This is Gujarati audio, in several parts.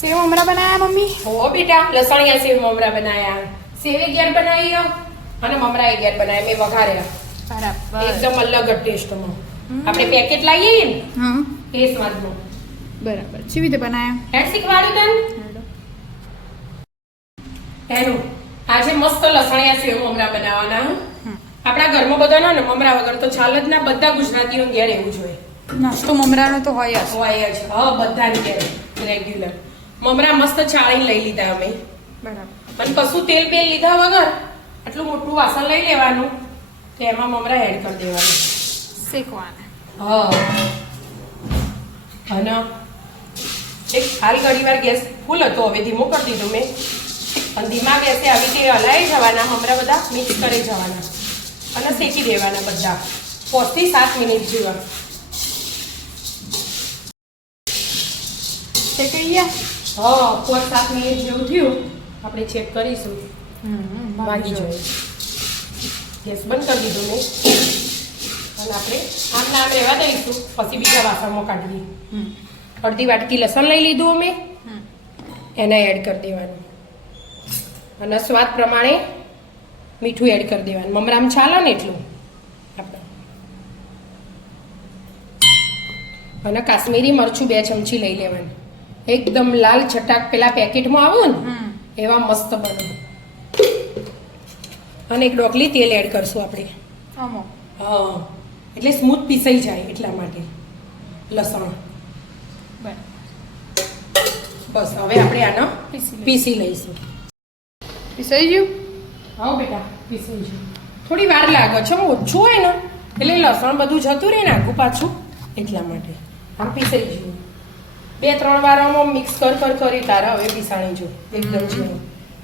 सेव ममरा बनाया मम्मी? हो बेटा, लसणिया सेव ममरा बनाया. સેવ અગિયાર બનાવી અને મમરા અગિયાર બનાવ્યા. મેં વઘાર્યા. बराबर. એકદમ અલગ જ ટેસ્ટમાં. આપણે પેકેટ લાવીએ ને हाँ એ સ્વાદનો. बराबर. કેવી રીતે બનાયા? હેડ શીખવાડ્યું તને એનું. આજે મસ્ત લસણિયા સેવ મમરા બનાવવાના. આપણા ઘરમાં બધાનો ને મમરા વગર તો ચાલ જ ના. બધા ગુજરાતીઓ ઘેર એવું જોઈએ. નાસ્તો મમરાનો તો હોય જ. હોય જ. હા, બધાને ઘેર રેગ્યુલર. મમરા મસ્ત ચાળીને લઈ લીધા અમે. બરાબર. અને કશું તેલ બેલ લીધા વગર આટલું મોટું વાસણ લઈ લેવાનું કે એમાં મમરા એડ કરી દેવાનું. શેકવાના. હા. અને એક હાલ ઘડી વાર ગેસ ફૂલ હતો, હવે ધીમો કરી દીધો મેં. અને ધીમા ગેસે આવી રીતે હલાવી જવાના, મમરા બધા મિક્સ કરી જવાના અને શેકી દેવાના બધા 5 થી 7 મિનિટ જેવા. શેકાઈ ગયા? હા, 5-7 મિનિટ જેવું થયું. આપણે ચેક કરીશું. ભાગી જોઈએ. ગેસ બંધ કરી દીધો મેં. અને આપણે આમ નામ રહેવા દઈશું, પછી બીજા વાસણમાં કાઢીએ. અડધી વાટકી લસણ લઈ લીધું અમે, એને એડ કરી દેવાનું. અને સ્વાદ પ્રમાણે મીઠું એડ કરી દેવાનું. મમરામાં ચાલે ને એટલું આપણે. અને કાશ્મીરી મરચું 2 ચમચી લઈ લેવાનું. એકદમ લાલ ચટાક પેલા પેકેટમાં આવું ને એવા મસ્ત બને. અને એક ડોકલી તેલ એડ કરશું આપણે. આમો. હા, એટલે સ્મૂથ પીસાઈ જાય એટલા માટે લસણ. બસ હવે આપણે આનો પીસી લઈશું. પીસાઈ ગયું? હા બેટા, પીસાઈ ગયું. થોડી વાર લાગે છે, ઓછું હોય ને એટલે લસણ બધું જતું રહે ને આખું પાછું એટલા માટે. આમ પીસાઈ ગયું. 2-3 વારમાં મિક્સ કરી તારા હવે પીસાણી જો એકદમ છે.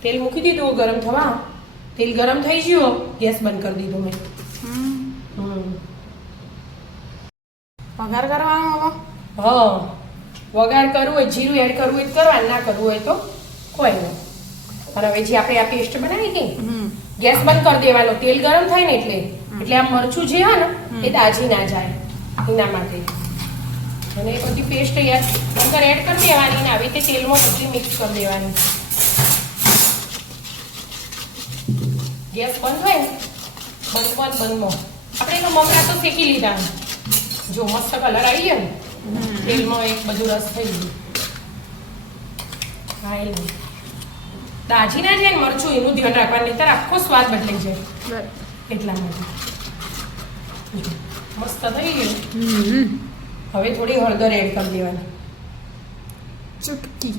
તેલ મૂકી દીધું ગરમ થવા. તેલ ગરમ થઈ ગયું, ગેસ બંધ કરી દીધો મેં. વઘાર કરવાનો હવે? હા, વઘાર કરવું હોય, જીરું એડ કરવું હોય તો કરવાનું, ના કરવું હોય તો કોઈ નહીં. અને હવે જે આપણે આ પેસ્ટ બનાવી કે ગેસ બંધ કરી દેવાનો. તેલ ગરમ થાય ને એટલે આ મરચું જે હોય ને એ દાજી ના જાય એના માટે. અને એ બધી પેસ્ટ અંદર એડ કરી દેવાની ને આવી રીતે તેલમાં બધી મિક્સ કરી દેવાની. ગેસ બંધ હોય ને બંધમાં આપણે તો મમરા તો શેકી લીધા. જો મસ્ત કલર આવી ગયો ને તેલમાં એક બધું રસ થઈ ગયું. હા, એ દાજી ના જાય ને મરચું એનું ધ્યાન રાખવાનું, નહીંતર આખો સ્વાદ બદલાઈ જાય એટલા માટે. મસ્ત થઈ ગયું. હવે થોડી હળદર એડ કરી દેવાની.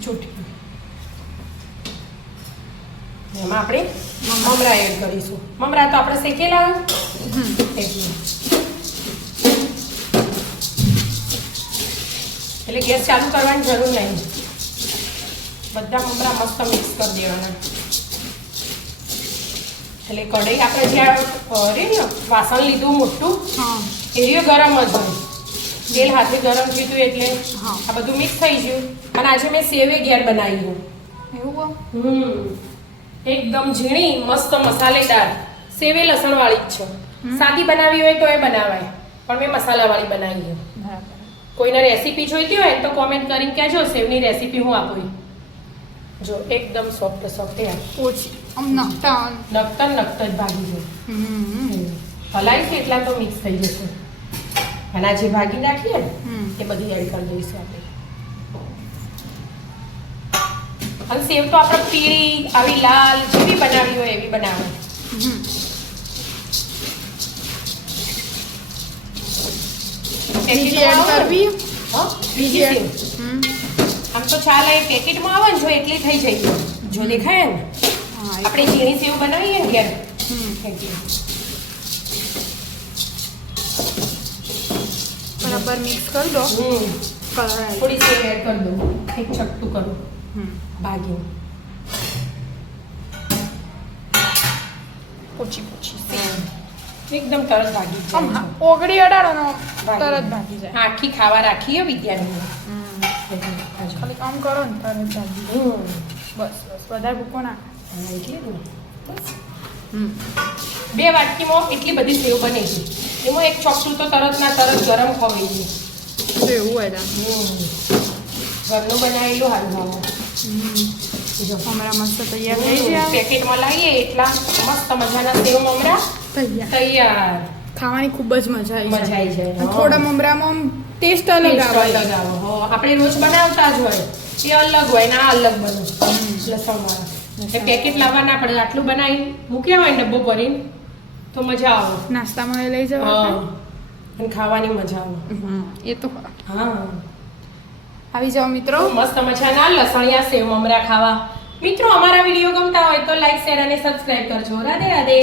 ચૂટકી. એમાં આપણે મમરા એડ કરીશું. મમરા તો આપણે શેકેલા એટલે ગેસ ચાલુ કરવાની જરૂર નહીં. બધા મમરા મસ્ત મિક્સ કરી દેવાના. એટલે કઢાઈ આપણે જે વાસણ લીધું મોટું એ ગરમ જ હોય. તેલ હાથે ગરમ થયું એટલે આ બધું મિક્સ થઈ ગયું. અને આજે મેં સેવ અગિયાર બનાવી. એવું? એકદમ ઝીણી મસ્ત મસાલેદાર સેવે લસણ વાળી જ છે. સાદી બનાવી હોય તો એ બનાવાય, પણ મેં મસાલા વાળી બનાવી. કોઈને રેસીપી જોઈતી હોય તો કોમેન્ટ કરીને કહેજો, સેવની રેસીપી હું આપું. જો એકદમ સોફ્ટ ઓછી આમ નકતા જ ભાગી જાય. હલાવીશું એટલા તો મિક્સ થઈ જશે. અને આ જે ભાગી નાખીએ ને એ બધી એડ કરી દઈશું આપણે. અને સેવ તો આપણે પીળી આવી લાલ જેવી બનાવી હોય એવી બનાવવાની. બીજી એડ કરવી? હા, બીજી સેવ આમ તો ચાલે. પેકેટમાં આવે ને જો એટલી થઈ જાય. જો દેખાય ને આપણે ઝીણી સેવ બનાવીએ ને ઘેર બરાબર મિક્સ કરી દો. થોડી સેવ એડ કરી દો. એક ચપટું કરું ભાગી. પોચી એકદમ તરત ભાગી જાય. ઓગળી અડાડો ને તરત ભાગી જાય. આખી ખાવા રાખીએ વિદ્યાર્થી. ખાલી કામ કરો ને તરત ભાગી જાય. બસ વધારે ભૂકો ના એટલે બસ 2 વાટકીમાં એટલી બધી સેવ બને છે. એમાં એક ચોકટું તો તરત ના તરત ગરમ ખવાઈ ગયું. એવું હોય ઘરનું બનાવેલું હારું ભાવ. જો મમરા મસ્ત તૈયાર થઈ ગયા. પેકેટમાં લાવીએ એટલા મસ્ત મજાના સેવ મમરા તૈયાર. ખાવાની ખૂબ જ મજા આવી મજા આવી જાય. અને થોડા મમરામાં ટેસ્ટ અલગ ટેસ્ટ આવે. અલગ આવે. હો, આપણે રોજ બનાવતા જ હોય એ અલગ હોય ને આ અલગ બને લસણવાળા. એ પેકેટ લાવવા ના પડે, આટલું બનાવી મૂક્યા હોય ને ડબ્બો ભરીને તો મજા આવે. નાસ્તામાં એ લઈ જવા. હા, અને ખાવાની મજા આવે. એ તો હા, આવી જાઓ મિત્રો. મસ્ત મજાના લસણિયા સેવ મમરા ખાવા. મિત્રો અમારા વિડીયો ગમતા હોય તો લાઈક શેર અને સબસ્ક્રાઇબ કરજો. રાધે રાધે.